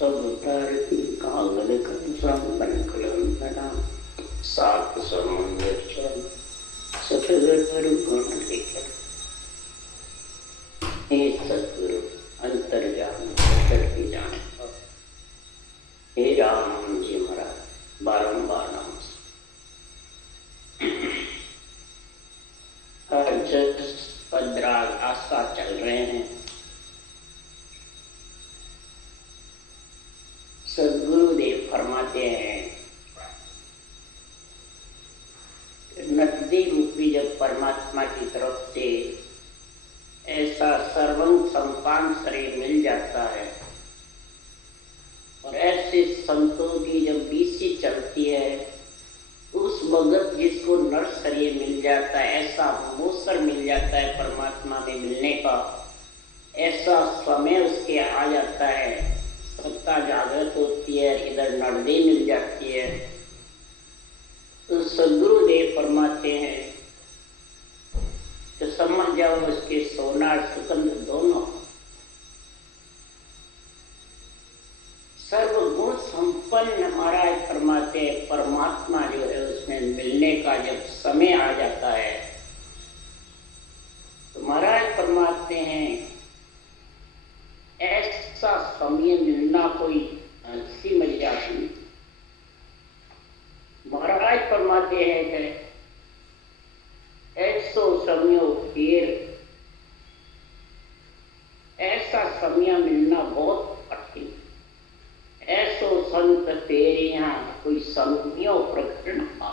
समुद्र कागल कंसांबन कलंदना सात समुद्र चल सफेद गुण लेकर हे सतगुरु अंतर्यामी की जाने पर हे राम जी महाराज बारंबार नाम हर जग पदराग आस्था चल रहे हैं। सदगुरुदेव फरमाते हैं नदी रूपी जब परमात्मा की तरफ से ऐसा सर्वं संपान शरीर मिल जाता है और ऐसे संतों की जब बीसी चलती है उस वक्त जिसको नर शरीर मिल जाता है, ऐसा मोसर मिल जाता है परमात्मा में मिलने का, ऐसा समय उसके आ जाता है, सत्ता जागृत होती है, इधर नरदे मिल जाती है। तो सदगुरुदेव फरमाते हैं तो समझ जाओ उसके सोना और सुगंध दोनों सर्वगुण संपन्न महाराज फरमाते हैं। परमात्मा जो है उसमें मिलने का जब समय आ जाता है तो महाराज फरमाते हैं ऐसा समय मिलना कोई हंसी मजाक नहीं। महाराज फरमाते हैं कि ऐसो समय फिर ऐसा समय मिलना बहुत कठिन। ऐसो संत तेरे यहाँ कोई समियो प्रकरण आ,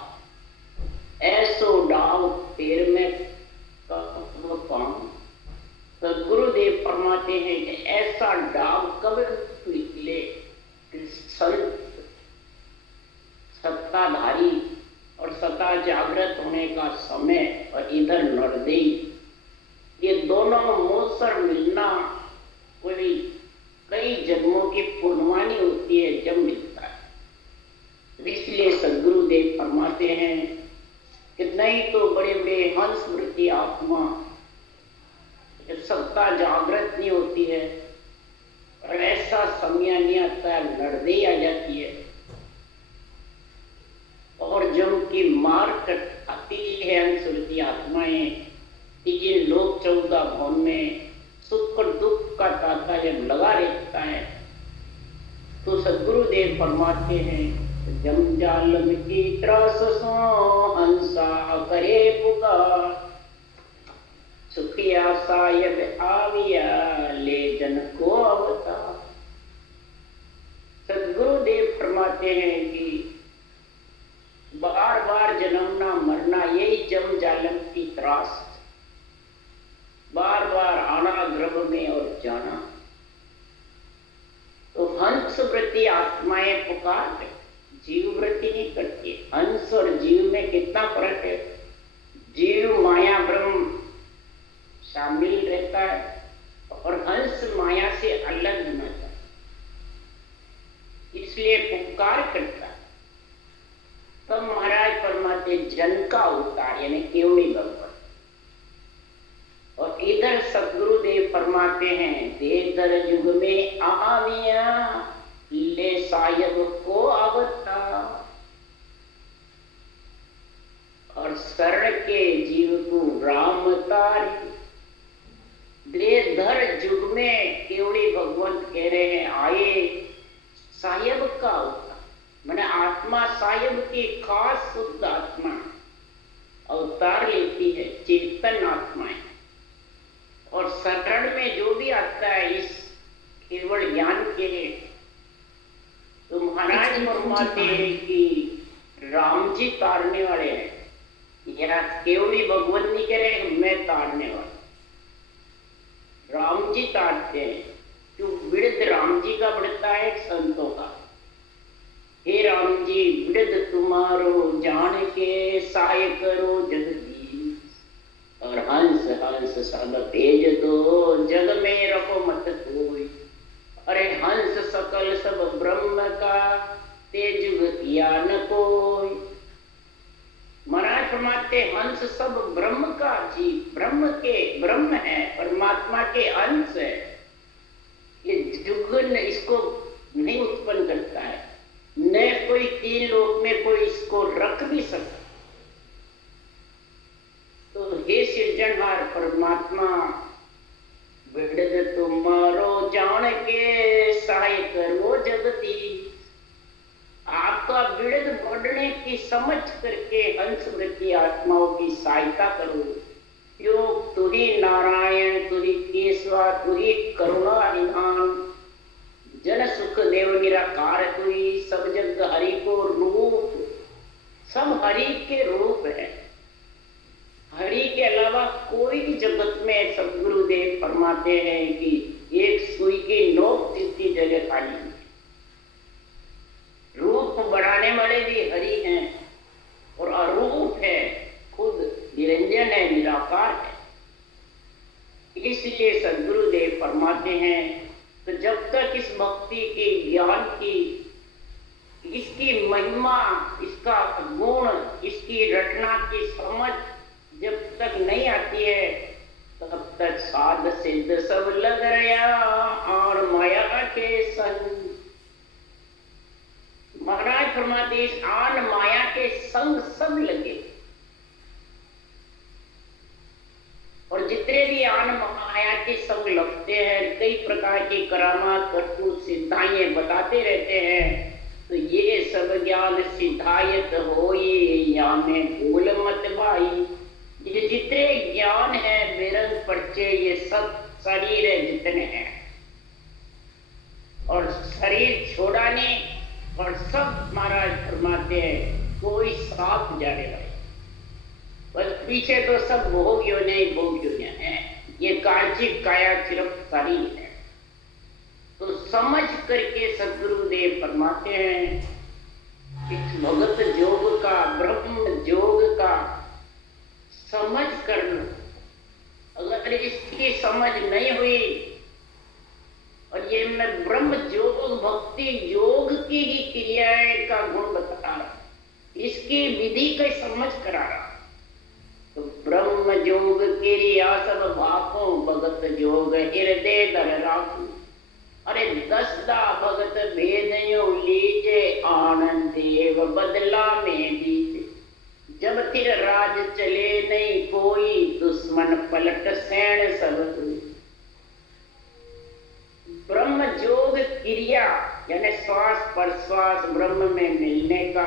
ऐसो डाव तेर में पाऊं। तो गुरुदेव फरमाते हैं कि ऐसा डाव कब निकले कि संत सत्ताधारी और सत्ता जागृत होने का समय और इधर नरदेई, ये दोनों मोसर मिलना कोई कई जन्मों की पूर्णवानी होती है जब मिलता है। इसलिए सदगुरुदेव फरमाते हैं कि नहीं तो बड़े बड़े हंस वृत्ति आत्मा जब सत्ता जागृत नहीं होती है और ऐसा समय नहीं आता है, नरदेई आ जाती है और जब उनकी मार कट आती है हंसवृत्ति आत्माएं, जिन लोग 14 भवन में सुख और दुख का तांता जब लगा रहता है तो सदगुरुदेव फरमाते हैं जमजालम की त्रास सो हंसा करे पुकार, सुखिया सायब आविया ले जन को अवतार। सदगुरुदेव फरमाते हैं कि बार बार जन्मना मरना यही जम जालम की त्रास, बार बार आना गर्भ में और जाना। तो हंस वृत्ति आत्माएं पुकार करती, जीव वृत्ति नहीं करती। हंस और जीव में कितना फर्क है। जीव माया ब्रह्म शामिल रहता है और हंस माया से अलग होना चाहता, इसलिए पुकार करता है। तब महाराज फरमाते जन का अवतार यानी केवड़ी भगवान। और इधर सदगुरुदेव फरमाते हैं दे दर युग में आविया ले सायब को अवतार, और शरण के जीव को राम तारी। दे धर युग में केवड़ी भगवंत कह रहे हैं आए सायब का अवतार, मैंने आत्मा सायब की खास शुद्ध आत्मा अवतार लेती है, चेतन आत्माएं। और शरण में जो भी आता है इस केवल ज्ञान के लिए, तो महाराज फरमाते हैं कि राम जी तारने वाले हैं। या केवली भगवत नहीं कह रहे मैं तारने वाला, राम जी तारते हैं। जो वृद्ध राम जी का बढ़ता है संतों का, हे राम जी वृद्ध तुम्हारो जान के साय करो जगदीश, और हंस हंस सब तेज दो जग में रखो मत कोई। अरे हंस सकल सब ब्रह्म का तेज किया न कोई। महाराज फरमाते हंस सब ब्रह्म का जीव, ब्रह्म के ब्रह्म है, परमात्मा के अंश है। ये जुगन इसको नहीं प्राण के सहाय करो जगती, आपका विड़द बढ़ने की समझ करके हंस वृत्ति आत्माओं की सहायता करो। योग तू ही नारायण, तू ही केशवा, तू ही करुणा निधान, जन सुख देव निराकार, तू ही सब जग हरि को रूप, सब हरि के रूप है। हरि के अलावा कोई भी जगत में सदगुरुदेव फरमाते हैं कि एक सुई की नोक जितनी जगह खाली है। रूप बढ़ाने वाले भी हरि हैं और अरूप है, खुद निरंजन है, निराकार है। इसलिए सदगुरुदेव फरमाते हैं तो जब तक इस भक्ति की, ज्ञान की, इसकी महिमा, इसका गुण, इसकी रचना की समझ जब तक नहीं आती है तब तक साध सिद्ध सब लग रहा और माया के संग। महाराज फरमाते इस आन माया के संग सब लगे, और जितने भी आन माया के संग लगते हैं कई प्रकार की करामात करतूत सिद्धाएं बताते रहते हैं, तो ये सब ज्ञान सिद्धायत होई या में भूल मत भाई। ये जितने ज्ञान है बेरंग पर्चे, ये सब शरीर है जितने हैं, और शरीर छोड़ाने और सब महाराज फरमाते हैं कोई साथ जाने वाले, बस पीछे तो सब भोग योनियां हैं, ये काल्चिक काया सिर्फ शरीर है। तो समझ करके सदगुरुदेव फरमाते हैं इस भगत योग का, ब्रह्म योग का समझ कर लो। अगर इसकी समझ नहीं हुई, और ये मैं ब्रह्म योग भक्ति योग की ही क्रियाएं का गुण बता रहा, इसकी विधि का समझ करा रहा, तो ब्रह्म योग क्रिया सब भापों भगत योग हृदय धर राखू। अरे 10 भगत भेद यो लीजे आनंद देव बदला में बीते, जब फिर राज चले नहीं कोई दुश्मन पलट सैन सब। ब्रह्म योग क्रिया यानी श्वास प्रश्वास ब्रह्म में मिलने का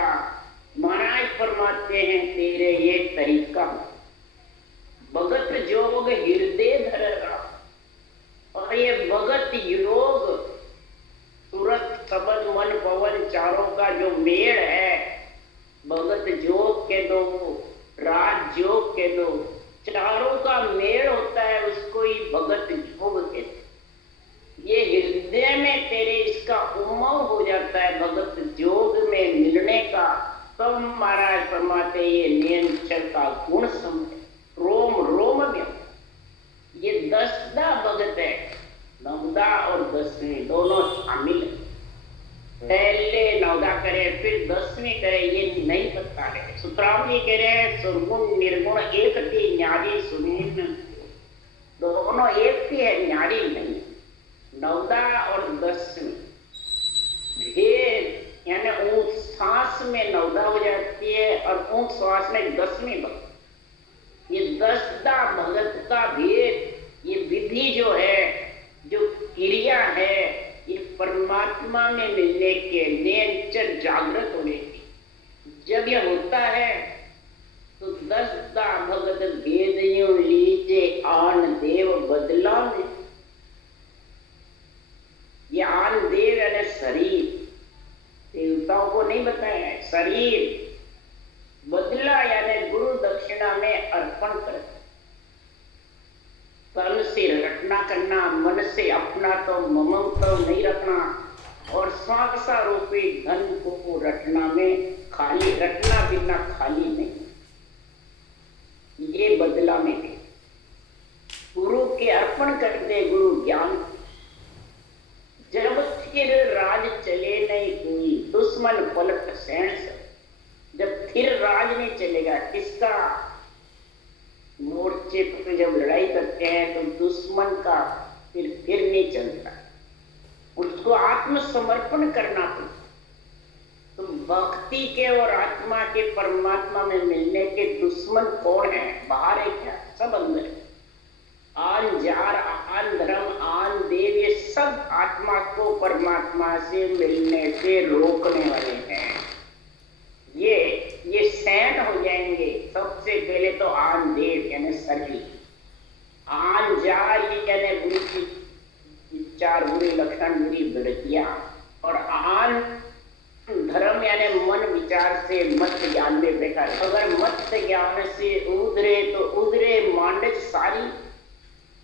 महाराज फरमाते हैं तेरे ये तरीका। भगत योग हृदय धरेगा, और ये भगत योग सूरत शब्द मन पवन चारों का जो मेल है, भगत योग के दो, राज योग के दो, चारों का मेल होता है, उसको ही भगत योग कहते हैं। ये हृदय में तेरे इसका उमंग हो जाता है भगत योग में मिलने का, तब महाराज फरमाते ये नियंत्रण का गुण समझे, रोम रोम में। ये 10 भगत है, 9 और 10वीं दोनों शामिल है। पहले 9 करे फिर 10वीं करे, ये नहीं बता रहे। सुतराम जी कह रहे हैं सुरगुण निर्गुण एक थी न्यारी सुनील, दोनों एक ही है, न्यारी नहीं। 9 और 10वीं भेद यानी ऊंट सांस में 9 हो जाती है और ऊंट श्वास में 10वीं भगत। ये 10 भगत का भेद, ये विधि जो है, जो क्रिया है, ये परमात्मा में मिलने के निरंतर जागृत होने की। जब यह होता है तो 10 भगत भेद यूं लीजे आन देव बदला में। ये आन देव यानी शरीर, देवताओं को नहीं बताया है, शरीर बदला यानी गुरु दक्षिणा में अर्पण करता। तन से रटना करना, मन से अपना तो ममता नहीं रखना, और स्वासा रूपी धन को रटना में खाली, रटना बिना खाली नहीं, ये बदला में दे। गुरु के अर्पण कर दे, गुरु ज्ञान। जब फिर राज चले नहीं कोई दुश्मन पलट सैन सब। जब फिर राज नहीं चलेगा किसका, मोर्चे पर जब लड़ाई करते हैं तो दुश्मन का फिर नहीं चलता, उसको आत्मसमर्पण करना पड़ता। तो भक्ति के और आत्मा के परमात्मा में मिलने के दुश्मन कौन है? बाहर है क्या? सब अंदर है। आन जार, आन धर्म, आन देव, ये सब आत्मा परमात्मा से मिलने से रोकने वाले हैं। ये सैन हो जाएंगे। सबसे पहले तो आन देव यानी शरीर, आन जार यानी बुरी विचार, बुरे लक्षण, बुरी वृत्तियां, और आन धर्म यानी मन विचार से मत ज्ञान में बैठा। अगर मत ज्ञान से उधरे तो उधरे मांडज सारी।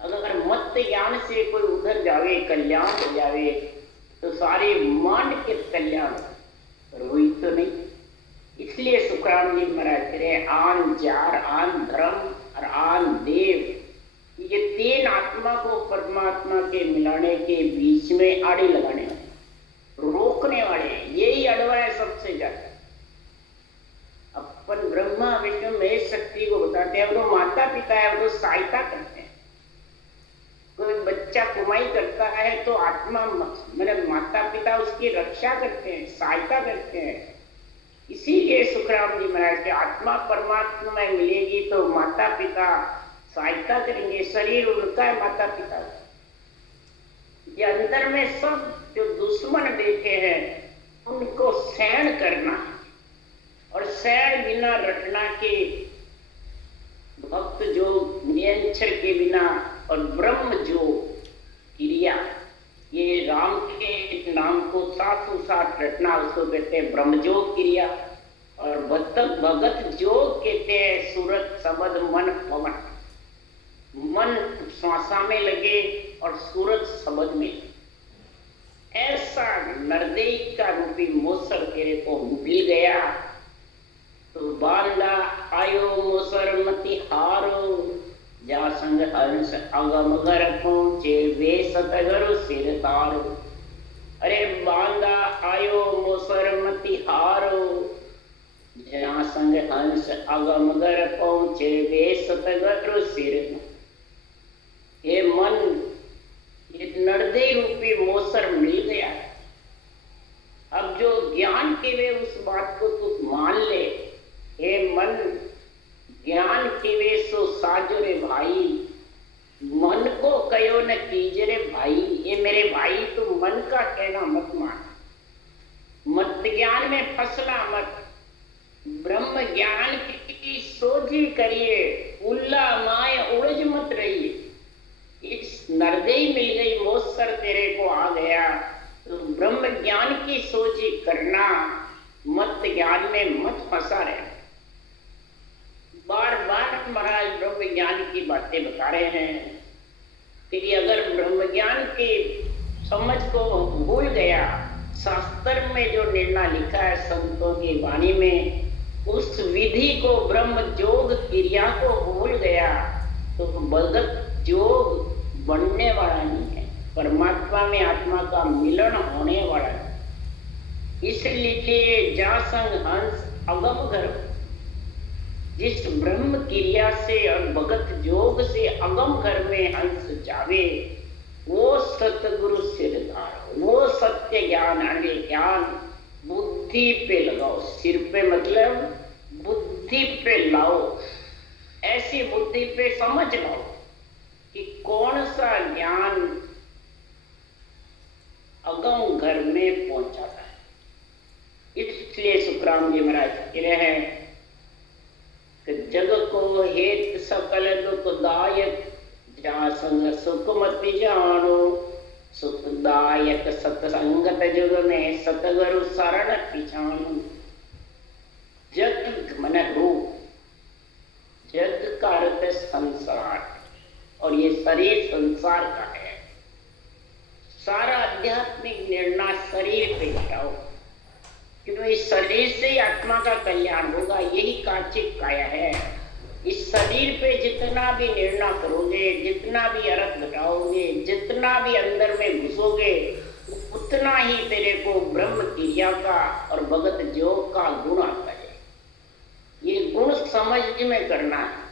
अगर मत ज्ञान से कोई उधर जावे, कल्याण हो जावे, तो सारे मांड के कल्याण हुई तो नहीं। इसलिए सुखराम जी महाराज कह रहे आन जार, आन धर्म और आन देव, ये तीन आत्मा को परमात्मा के मिलाने के बीच में आड़े लगाने वाले, रोकने वाले, यही अड़वा है सबसे ज्यादा। अपन ब्रह्मा विष्णु महेश शक्ति को बताते हैं, वो माता पिता है, वो सहायता करते हैं। कोई बच्चा कमाई करता है तो आत्मा मतलब माता पिता उसकी रक्षा करते हैं, सहायता करते हैं। इसीलिए सुखराम जी महाराज के आत्मा परमात्मा में मिलेगी तो माता पिता सहायता करेंगे। शरीर उनका है, माता पिता का। ये अंदर में सब जो दुश्मन बैठे हैं उनको सहन करना है, और सहन बिना रटना के भक्त जो नियंत्रण के बिना, और ब्रह्म जो क्रिया, ये राम के नाम को साथों साथ रटना, उसको कहते हैं ब्रह्मयोग क्रिया। और भगत योग कहते हैं सूरत शब्द मन पवन, मन श्वासा में लगे और सूरत शब्द में। ऐसा नरदेई का रूपी मोसर तेरे को मिल गया तो बांधा आयो मोसर मति हारो, जा संग हंस अगम घर पहुंचे वे सतगरु सिर तारो। अरे बांधा आयो मोसर मति हारो, जा संग हंस अगम घर पहुंचे वे सतगरु सिर। ये मन, ये नरदे रूपी मोसर मिल गया। अब जो ज्ञान के वे उस बात को तू मान ले। हे मन ज्ञान के वे सो साजो रे भाई, मन को कयो न कीजे रे भाई। ये मेरे भाई तू मन का कहना मत मान, मत ज्ञान में फंसना मत, ब्रह्म ज्ञान की सोझी करिए, उल्ला माय उड़ज मत रहिए। इस नरदेई मिल गई, मोसर तेरे को आ गया तो ब्रह्म ज्ञान की सोझी करना, मत ज्ञान में मत फंसा रहे। बार बार महाराज ब्रह्म ज्ञान की बातें बता रहे हैं कि अगर ब्रह्म ज्ञान की समझ को भूल गया, शास्त्र में जो निर्णय लिखा है संतों की वाणी में, उस विधि को ब्रह्म योग क्रिया को भूल गया तो भगत योग बनने वाला नहीं है, परमात्मा में आत्मा का मिलन होने वाला है। इसलिए जा संग हंस अगम गर्भ, जिस ब्रह्म क्रिया से और भगत योग से अगम घर में हंस जावे, वो सतगुरु सिरदार, वो सत्य ज्ञान अरे ज्ञान बुद्धि पे लगाओ। सिर पे मतलब बुद्धि पे लाओ, ऐसी बुद्धि पे समझ लो कि कौन सा ज्ञान अगम घर में पहुंचाता है। इसलिए सुखराम जी महाराज कह रहे हैं कि जग को हेत सकल दुखदायक, जा संग सुख मति जानो। सुखदायक सत्संगत जुग में सतगुरु शरण पिछानो। जग मन रूप, जग का अर्थ संसार, और ये शरीर संसार का है। सारा आध्यात्मिक निर्णय शरीर पे घटाओ, क्योंकि इस शरीर से ही आत्मा का कल्याण होगा। यही कार्तिक काया है। इस शरीर पे जितना भी निर्णय करोगे, जितना भी अर्थ घटाओगे, जितना भी अंदर में घुसोगे, उतना ही तेरे को ब्रह्म क्रिया का और भगत योग का गुण आता है। ये गुण समझ में करना है।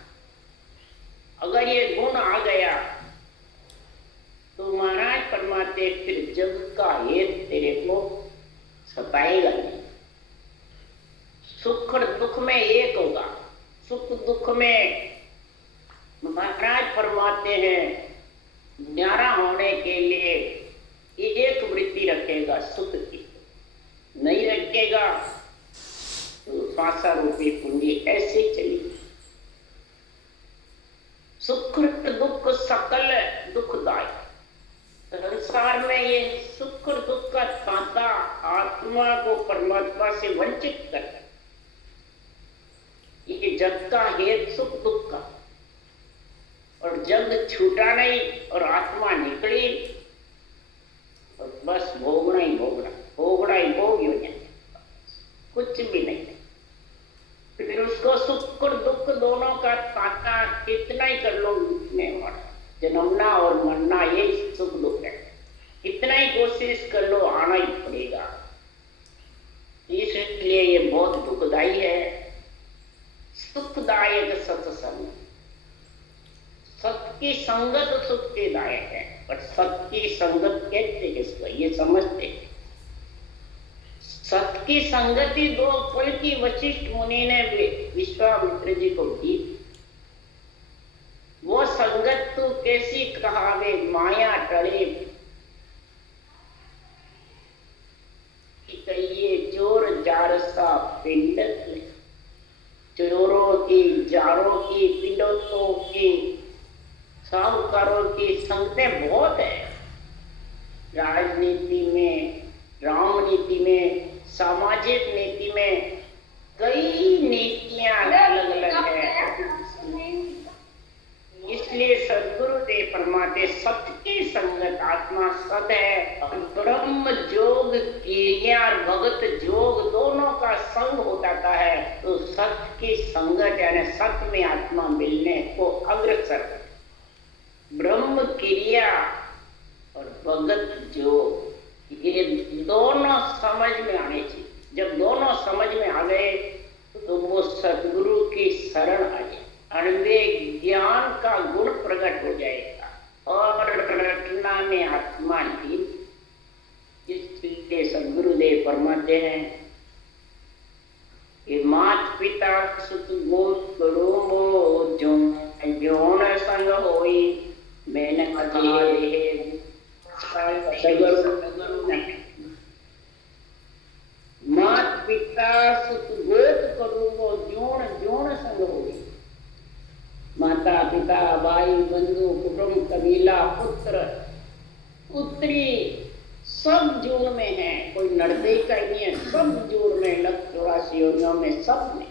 अगर ये गुण आ गया तो महाराज परमात्मा फिर जग का हेत तेरे को सताएगा नहीं। सुख और दुख में एक होगा। सुख दुख में महाराज फरमाते हैं न्यारा होने के लिए एक वृत्ति रखे। रखेगा सुख की, नहीं रखेगा तो श्वासा रूपी पूंजी ऐसे चली। सुख दुख सकल दुखदायी, संसार में ये सुख दुख का तांता आत्मा को परमात्मा से वंचित करता। ये जग का हेतु सुख दुख का, और जग छूटा नहीं और आत्मा निकली और बस भोगना ही भोगना, भोगना ही भोग हो जाए, कुछ भी नहीं। फिर उसको सुख और दुख दोनों का तांता कितना ही कर लो, मिटने वाला जन्मना और मरना यही सुख दुख है, इतना ही कोशिश कर लो आना ही पड़ेगा। इसलिए ये बहुत दुखदाई है। सुखदायक सत्संग, सत की संगत सुख के दायक है, पर सत की संगत कहते किसको ये समझते। सत की संगति दो पल की वशिष्ठ मुनि ने विश्वामित्र जी को दी। वो संगत तू कैसी कहावे माया टले, कहिए चोर जार सा पिंडत, चोरों की जारों की पिंडों की साहूकारों की संगतें बहुत है। राजनीति में, राम नीति में, सामाजिक नीति में कई नीतियां अलग अलग है। इसलिए सदगुरुदेव फरमाते सत्य की संगत आत्मा सत है। ब्रह्म जोग क्रिया और भगत जोग दोनों का संग हो जाता है तो सत्य की संगत यानी सत्य में आत्मा मिलने को अग्रसर। ब्रह्म क्रिया और भगत जोग ये दोनों समझ में आने चाहिए। जब दोनों समझ में आ गए तो वो सदगुरु की शरण आ जाए, अणवे ज्ञान का गुण प्रकट हो जाएगा और रटना में आत्मा लीन। इसलिए सदगुरुदेव फरमाते हैं कि मात पिता सुत गोत करो जोन संग होई मैंने मात पिता सुत गोत करो जोन जोन संग होई। माता पिता भाई बंधु कुटुंब कबीला पुत्र पुत्री सब जून में है, कोई नड़बे का ही नहीं है, सब जून में 184 योनियों में सब में,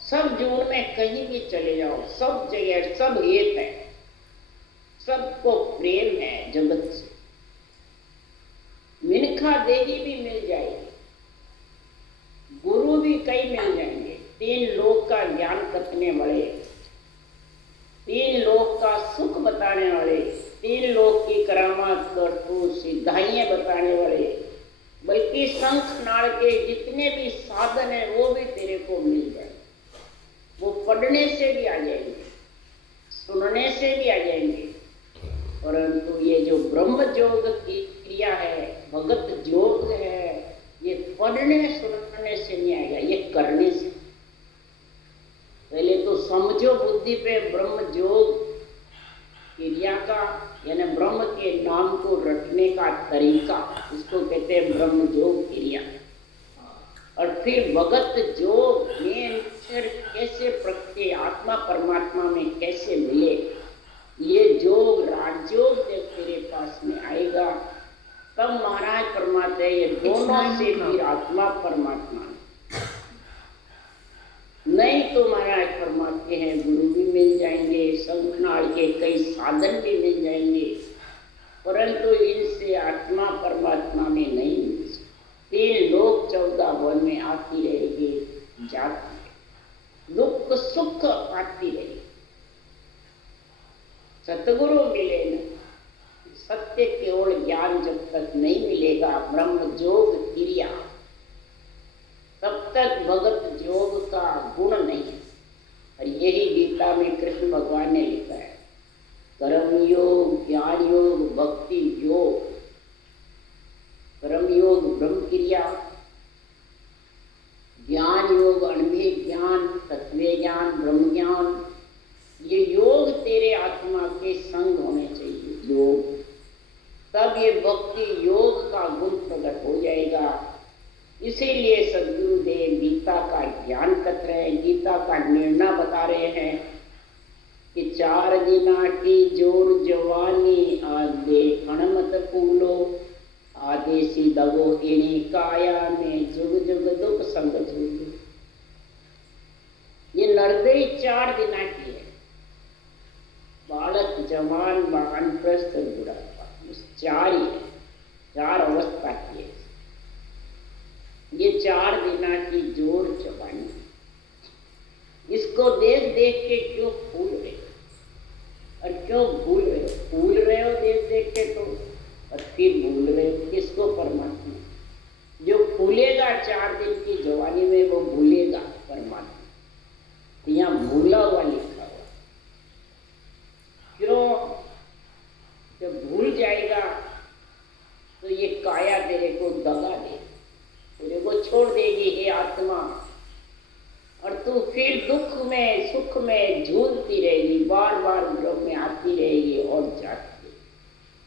सब जून में कहीं भी चले जाओ सब जगह सब एक है, सबको प्रेम है जगत से। मिनखा देवी भी मिल जाएगी, गुरु भी कई मिल जाएंगे, 3 लोक का ज्ञान रखने वाले, 3 लोक का सुख बताने वाले, 3 लोक की करामात करतूत सिद्धाइयां बताने वाले, बल्कि शंख नाड़ के जितने भी साधन है वो भी तेरे को मिल जाए। वो पढ़ने से भी आ जाएंगे, सुनने से भी आ जाएंगे, परंतु ये जो ब्रह्म योग की क्रिया है, भगत योग है, ये पढ़ने सुनने से नहीं आएगा, ये करने से। पहले तो समझो बुद्धि पे ब्रह्म योग क्रिया का यानी ब्रह्म के नाम को रटने का तरीका, इसको कहते हैं ब्रह्म योग क्रिया। और फिर भगत योग में कैसे प्रकृति आत्मा परमात्मा में कैसे मिले, ये योग राजयोग जब तेरे पास में आएगा तब महाराज परमात्मा ये दोनों से फिर आत्मा परमात्मा। नहीं तो महाराज फरमाते हैं गुरु भी मिल जाएंगे, शंखनाल के कई साधन भी मिल जाएंगे, परंतु इनसे आत्मा परमात्मा में नहीं मिल सकती। 3 लोक 14 वन में आती रहेगी, जाती है, दुख सुख आती रहेगी। सतगुरु मिले न, सत्य केवल ज्ञान जब तक नहीं मिलेगा, ब्रह्म योग क्रिया, तब तक भगत योग का गुण नहीं है। और यही गीता में कृष्ण भगवान ने लिखा है, कर्म योग, ज्ञान योग, भक्ति योग। कर्म योग ब्रह्म क्रिया, ज्ञान योग अणुभे ज्ञान, तत्व ज्ञान, ब्रह्म ज्ञान, ये योग तेरे आत्मा के संग होने चाहिए। योग तब ये भक्ति योग का गुण प्रकट हो जाएगा। इसीलिए सदगुरुदेव गीता का ज्ञान कर रहे हैं, गीता का निर्णय बता रहे हैं कि 4 दिना की जोर जवानी आदे अणमत फूलो आदेशी दगो इनी काया में जुग जुग दुख संग झूलो। ये नरदेही 4 दिना की है, बालक जवान वानप्रस्थ बुढ़ापा, 4 ही है, 4 अवस्था की है। ये 4 दिना की जोर जवानी, इसको देख देख के क्यों फूल रहे हो और क्यों भूल रहे हो? भूल रहे हो देख देख के तो, और फिर भूल रहे हो किसको? परमात्मा। जो फूलेगा 4 दिन की जवानी में वो भूलेगा परमात्मा। यहाँ भूला हुआ लिखा हुआ। क्यों? जब भूल जाएगा तो ये काया तेरे को दगा दे, तेरे को छोड़ देगी हे आत्मा, और तू फिर दुख में सुख में झूलती रहेगी, बार बार ग्रह में आती रहेगी और जाती रहेगी।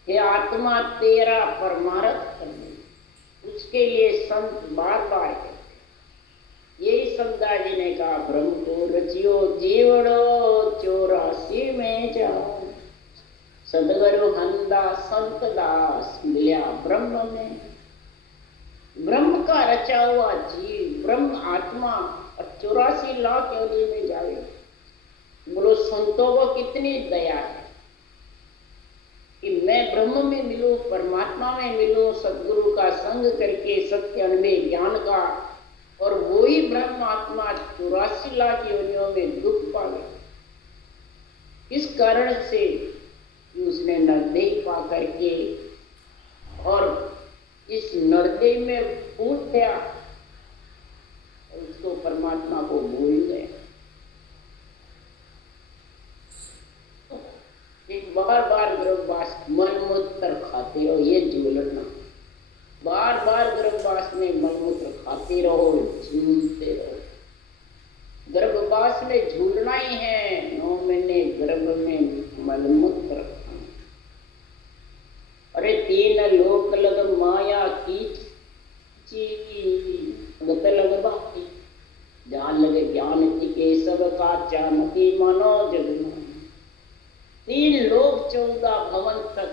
हे आत्मा तेरा परमार्थ करने, उसके लिए संत बार बार कहते। यही समझा जी ने कहा, ब्रह्म को रचियो जीवड़ो 84 में जाओ, सदगुरु हंदा संत दास मिल्या ब्रह्म में। ब्रह्म का रचा हुआ जीव, ब्रह्म आत्मा 84 लाख योनि में जाए। बोलो संतों को कितनी दया है कि मैं ब्रह्म में मिलूं, परमात्मा में मिलूं, सदगुरु का संग करके सत्य अनुभव ज्ञान का, और वही ब्रह्म आत्मा 84 लाख योनियों में दुख पावे। इस कारण से उसने नरदेह पा करके और इस नरदेह में फूट गया, उसको परमात्मा को भूल गए। एक बार बार गर्भवास मलमूत्र खाते रहो, ये झूलना, बार बार गर्भवास में मलमूत्र खाते रहो, झूलते रहो। गर्भवास में झूलना ही है, 9 महीने गर्भ में मलमूत्र खाना। अरे 3 लोक लग माया की गत लग बाकी, जान लगे ज्ञान के सब का चामती मनो जगना। 3 लोक 14 भवन तक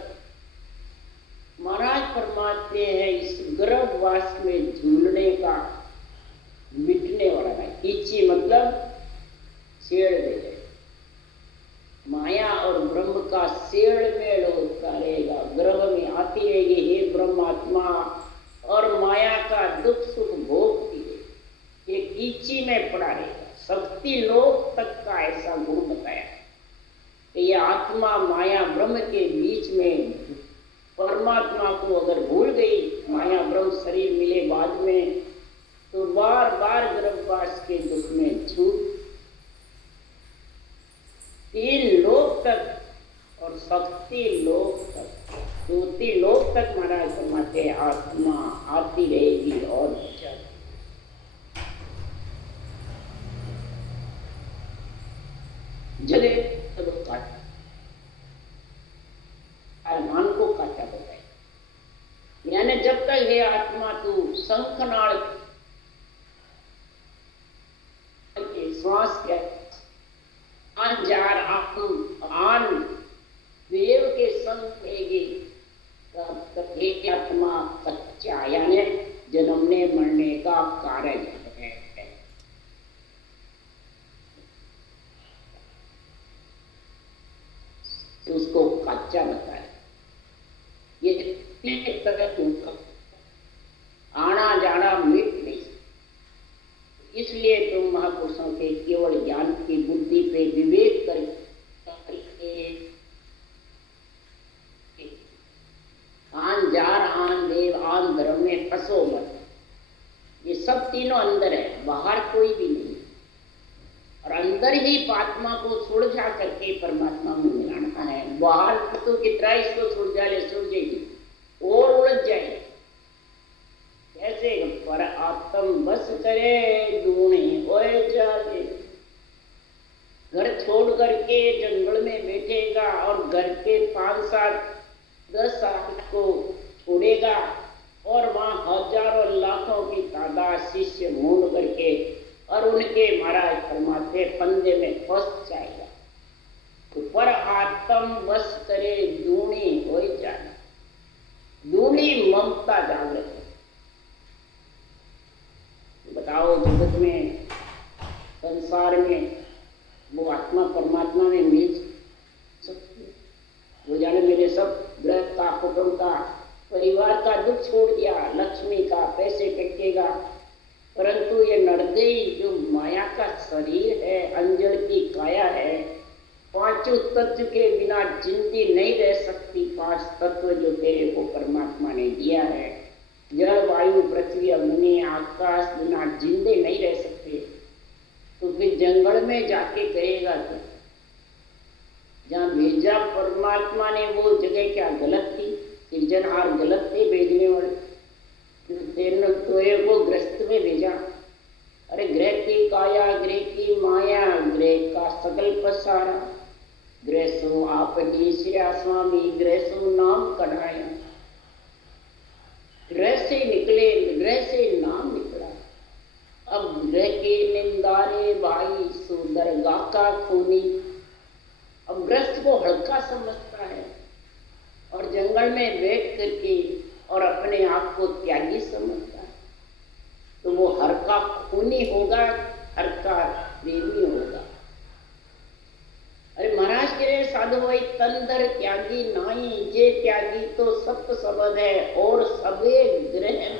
महाराज फरमाते हैं इस गर्भवास में झूलने का मिटने वाला है। कीची मतलब छेड़ दे, माया और ब्रह्म का सेड़ मेड़ होता रहेगा, गर्भ में आती रहेगी हे ब्रह्मात्मा, और माया का दुख सुख भोगती रहेगी, ये कीची में पड़ा रहेगा। शक्ति लोक तक का ऐसा गुण बताया कि ये आत्मा माया ब्रह्म के बीच में परमात्मा को अगर भूल गई, माया ब्रह्म शरीर मिले बाद में, तो बार बार गर्भवास के दुख में छूट 3 लोक तक और शक्ति लोक तक, 2 लोक तक महाराज फरमाते आत्मा आती रहेगी और जले तब काटा, अरमान को काटा बताए। यानी जब तक हे आत्मा तू शंखनाल के श्वास के आन जार आन देव के संग रहेगी, तब तक हे आत्मा कच्चा यानी जन्मने मरने का कारण है। तो उसको कच्चा बताया। ये एक तरह तुमका आना जाना मिट नहीं, इसलिए तुम महापुरुषों के केवल ज्ञान की बुद्धि पे विवेक करके आन जार आन देव आन धर्म में फंसो मत। ये सब तीनों अंदर है, बाहर कोई भी नहीं, और अंदर ही आत्मा को सुलझा करके परमात्मा में मिलाना है। बाहर तो कितना इसको सुलझा ले सुलझेगी और उलझ जाएगी। कैसे? पर आत्म बस करे दूनी ओए जागे। घर छोड़ करके जंगल में बैठेगा और घर के 5 7 10 साल को छोड़ेगा और वहां हजारों लाखों की तादाद शिष्य मूल करके और उनके महाराज परमात्मा फंदे में फंस जाएगा। तो पर आत्म वश करे दूनी हो जाना, दूनी ममता जागृत है। बताओ जगत में, संसार में वो आत्मा परमात्मा में मिल सकती है? वो जाने मेरे सब ग्रह का, कुटुंब का, परिवार का दुख छोड़ दिया, लक्ष्मी का, पैसे टकेगा, परंतु ये नरदेही जो माया का शरीर है, अंजड़ की काया है, पांचों तत्व के बिना जिंदगी नहीं रह सकती। पांच तत्व जो तेरे को परमात्मा ने दिया है, जल, वायु, पृथ्वी, अग्नि, आकाश, बिना जिंदे नहीं रह सकते। तो फिर जंगल में जाके करेगा क्या? जहाँ भेजा परमात्मा ने वो जगह क्या गलत थी? सृजनहार गलत थे भेजने वाले? तो वो ग्रस्त में भेजा। अरे ग्रह की काया, ग्रह की माया, ग्रह का सकल पसारा, ग्रह सो आपनी श्रिया स्वामी, ग्रह सो नाम कढ़ाया। ग्रह से निकले, ग्रह से नाम निकला। अब ग्रह के निंदारे भाई सो दरगाह का खूनी। अब ग्रस्त को हल्का समझता है और जंगल में बैठ करके और अपने आप को त्यागी समझता है। तो वो हर का खूनी होगा, हर का प्रेमी होगा। अरे महाराज कह रहे साधु भाई, तंदर त्यागी नाई, जे त्यागी तो सप्त सबद है और सबे ग्रह।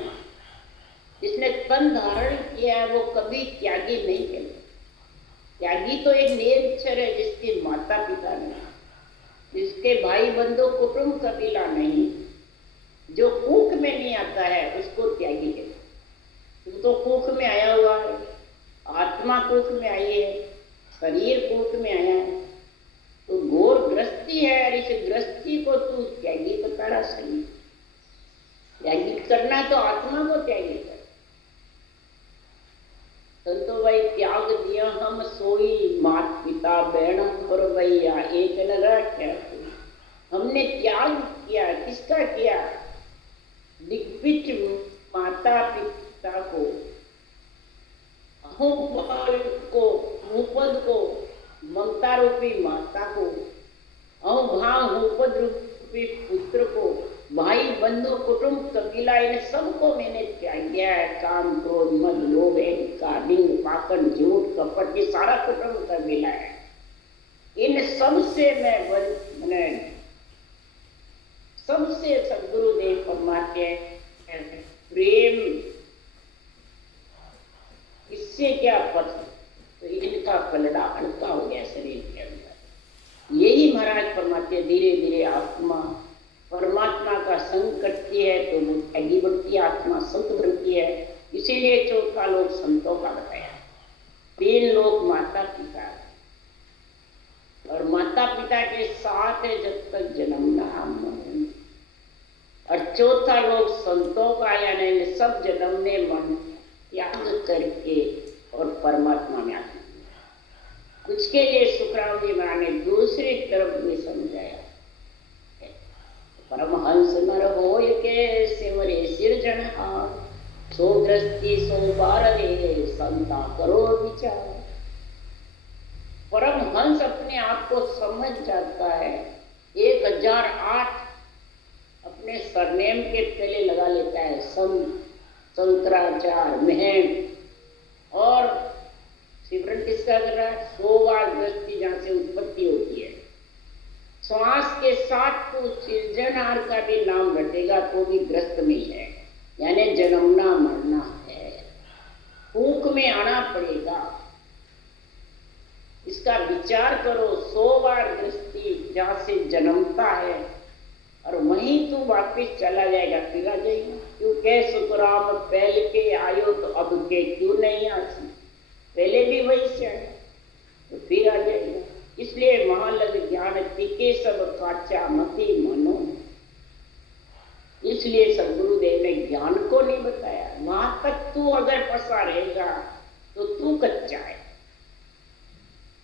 जिसने तन धारण किया है वो कभी त्यागी नहीं कहलाता। त्यागी तो एक निरक्षर है जिसके माता पिता नहीं, जिसके भाई बंधु कुटुंब कबीला नहीं, जो कूख में नहीं आता है उसको त्यागी कहते। तो कूख में आया हुआ है, आत्मा कूख में आई है, शरीर कूख में आया है, तो घोर ग्रस्ती है। और इस ग्रस्ती को तू त्यागी बता रहा। सही त्यागी करना तो आत्मा को त्यागी कर। संतो भाई त्याग दिया हम सोई, मात पिता बहन पर भैया एक न रहा। हमने त्याग किया, किसका किया? दिग्विजय माता पिता को, को, मुपद को, ममता रूपी माता को, मुपद रूपी पुत्र को, भाई बंधु कुटुंब कबीला, इन सबको मैंने त्याग दिया है। काम, क्रोध, मद, लोभ, अहंकार, लिंग, पाखंड, झूठ, कपट, ये सारा कुटुंब कबीला है। इन सब से मैंने सबसे सदगुरुदेव परमात्मा प्रेम, इससे क्या पता? तो इनका पलड़ा हल्का हो गया शरीर के अंदर। यही महाराज परमात्मा धीरे धीरे आत्मा परमात्मा का संग करती है तो वो त्यागी बनती है, आत्मा संत बनती है। इसीलिए चौथा लोक संतों का बताया। तीन लोक माता पिता और माता पिता के साथ है जब तक जन्मना मन, और चौथा लोक संतों का, यानी सब जन्म ने मन त्याग करके और परमात्मा में आते। उसके लिए सुखराम जी महाराज ने दूसरी तरफ भी समझाया। परमहंस नर होय के सिमरे सिरजनहार, सो ग्रस्ती सो बारले संता करो विचार। परमहंस अपने आप को समझ जाता है। 1008 अपने सरनेम के पहले लगा लेता है, संत, शंकराचार्य, महंत। और सिमरन किसका कर रहा है? 100 बार ग्रस्ती जहां से उत्पत्ति होती है। श्वास के साथ तो सृजनहार का भी नाम रटेगा तो भी ग्रस्त में है, यानी जन्मना मरना है, भूख में आना पड़ेगा। इसका विचार करो। 100 बार ग्रस्ती जहां से जन्मता है और वहीं तू वापिस चला जाएगा, फिर आ जाएगा। क्यों कह सुखराम पहले के आयो तो अब के क्यों नहीं आती? पहले भी वही से आया तो फिर आ जाएगा। इसलिए महालग ज्ञान टिके सब काचा मति मनो। इसलिए सदगुरुदेव ने ज्ञान को नहीं बताया। वहां तक तू अगर फंसा रहेगा तो तू कच्चा है,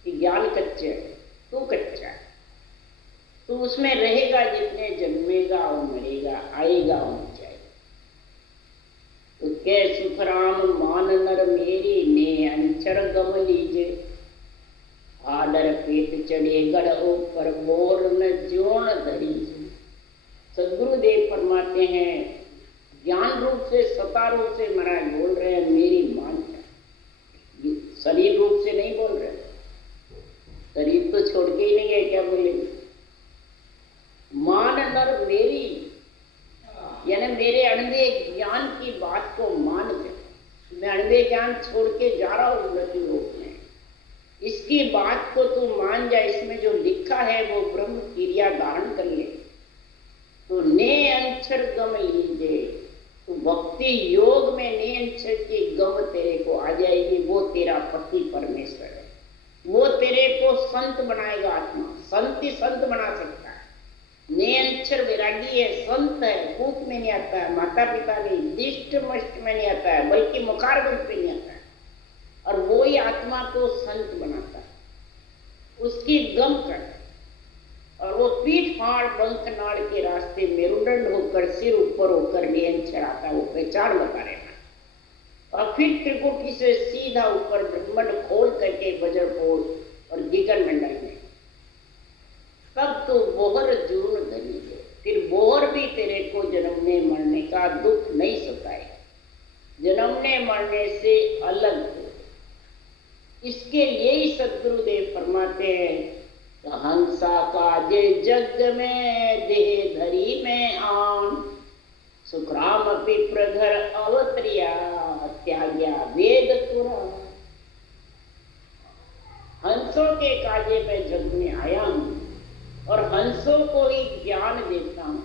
कि ज्ञान कच्चे है, तू कच्चा है। तो उसमें रहेगा, जितने जन्मेगा और मरेगा, आएगा और जाएगा। तो कै सुखराम मान नर मेरी ने अंचर गम लीजे, आदर पेट चढ़े गढ़ ऊपर बोर न जोन धरी। सदगुरुदेव फरमाते हैं, ज्ञान रूप से सता रूप से महाराज बोल रहे हैं, मेरी मान जा, शरीर रूप से नहीं बोल रहे। शरीर तो छोड़ के ही नहीं गए, क्या बोलेंगे। मान नर मेरी, यानी मेरे अणवे ज्ञान की बात को मान ले। मैं अणवे ज्ञान छोड़ के जा रहा हूँ मृत्यु लोक में, इसकी बात को तू मान जा। इसमें जो लिखा है वो ब्रह्म क्रिया धारण कर ले। तो ने अंचर गम लीजे, तो भक्ति योग में ने अंचर की गम तेरे को आ जाएगी। वो तेरा पति परमेश्वर है, वो तेरे को संत बनाएगा। आत्मा संत ही संत बना सकता है। नियंचर वैरागी है, संत है, कूप में नहीं आता है, माता पिता नहीं, दिष्ट मष्ट में नहीं आता है, बल्कि मुखारबंद पे नहीं आता है। और वो ही आत्मा को संत बनाता है, उसकी गम करता है। और वो पीठ फाड़ बंक नाड़ के रास्ते मेरुदंड होकर सिर ऊपर होकर नियंचर आता है, वो पहचान बता रहे हैं। और फिर त्रिकुटी से सीधा ऊपर ब्रह्मांड खोल करके वज्रपोल और दिगन मंडल में, तब तो बोहर जून धनी है। फिर बोहर भी तेरे को जन्मने मरने का दुख नहीं सताएगा, जन्मने मरने से अलग हो। इसके लिए ही सदगुरुदेव फरमाते हैं, हंसा काजे जग में देह धरी में आन, सुखराम विप्र घर अवतरिया त्याग्या वेद पुराण। हंसों के काजे में जग में आया हूं और हंसों को ही ज्ञान देता हूं।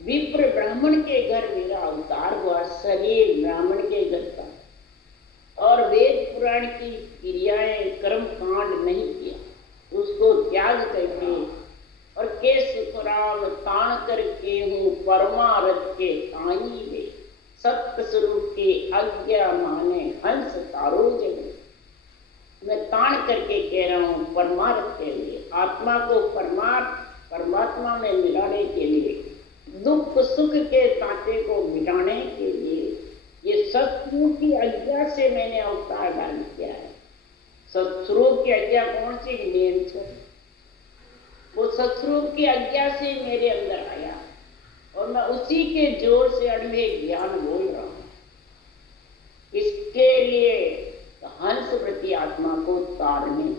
विप्र ब्राह्मण के घर मेरा अवतार हुआ, शरीर ब्राह्मण के घर का, और वेद पुराण की क्रियाएं कर्म कांड नहीं किया, उसको त्याग करके और के सुखराम ताण करके हूँ परमारथ के ताई वे, सत्य स्वरूप के आज्ञा माने हंस तारो जग। मैं ताण करके कह रहा हूँ परमार्थ के लिए, आत्मा को परमात्मा में मिलाने के लिए, दुख सुख के तांते को मिटाने के लिए, ये सतगुरु की आज्ञा से मैंने अवतार धारण किया है। सतस्वरूप की आज्ञा कौन सी? नियंत्रण। वो सतस्वरूप की आज्ञा से मेरे अंदर आया और मैं उसी के जोर से अणवे ज्ञान बोल रहा हूँ। इसके लिए हंस प्रति आत्मा को तारने,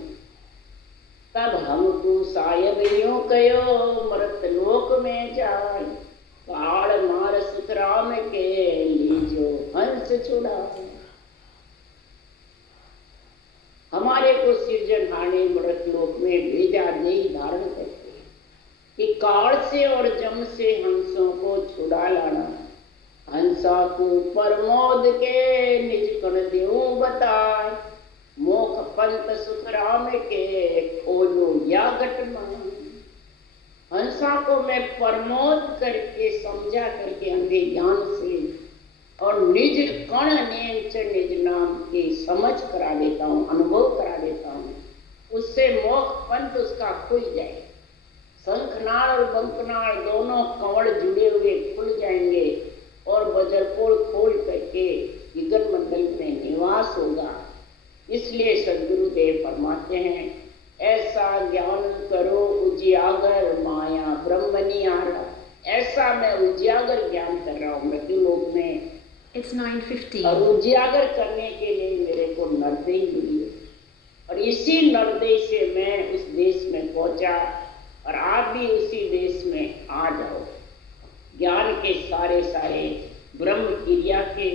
तब हमको सायब यूं कयो मृत लोक में जाए, काल मार सुतराम के लीजो हंस छुड़ा। हमारे को सिरजनहारे मृत लोक में भेजा दे धारण करके कि काल से और जम से हंसों को छुड़ा लाना। हंसा को परमोद के निज कण देऊं बताए, मोख पंत सुखराम के खोलो या घटमान। हंसा को मैं परमोद करके समझा करके अंधे ज्ञान से और निज कण निज नाम की समझ करा देता हूँ, अनुभव करा देता हूँ। उससे मोख पंथ उसका खुल जाए। शंखनाल और बंकनाल दोनों कंवड़ जुड़े हुए खुल जाएंगे और वज्रपोल खोल करके विगन मंडल में निवास होगा। इसलिए सदगुरुदेव फरमाते हैं, ऐसा ज्ञान करो उजियागर माया ब्रह्मनियारा। ऐसा मैं उजियागर ज्ञान कर रहा हूँ मृत्यु लोक में। It's 9:50 और उजियागर करने के लिए मेरे को नरदेही मिली है और इसी नरदेही से मैं उस देश में पहुंचा और आप भी उसी देश में आ जाओ। ज्ञान के सारे ब्रह्म क्रिया के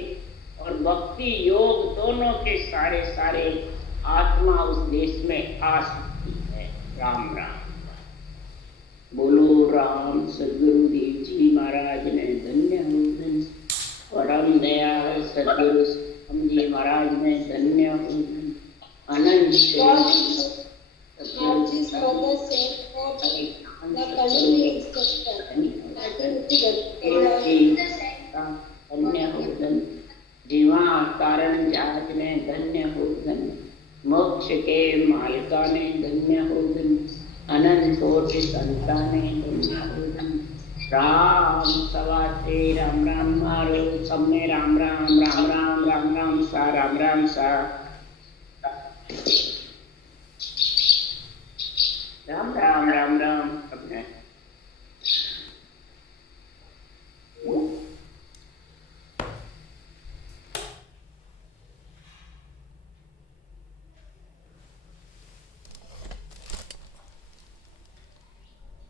और भक्ति योग दोनों के सारे आत्मा उस देश में आ सकती है। राम राम। बोलो राम। सदगुरुदेव जी महाराज ने धन्य हो, परम दयाल सदगुरु जी महाराज ने धन्य हो। अनंत धन्य हो धन, जीवा कारण जहाज ने धन्य हो धन, मोक्ष के मालिका ने धन्य हो धन। अनंत कोटि संताने राम सवाते राम राम मारो सबने राम राम राम राम राम राम सा राम राम सा राम राम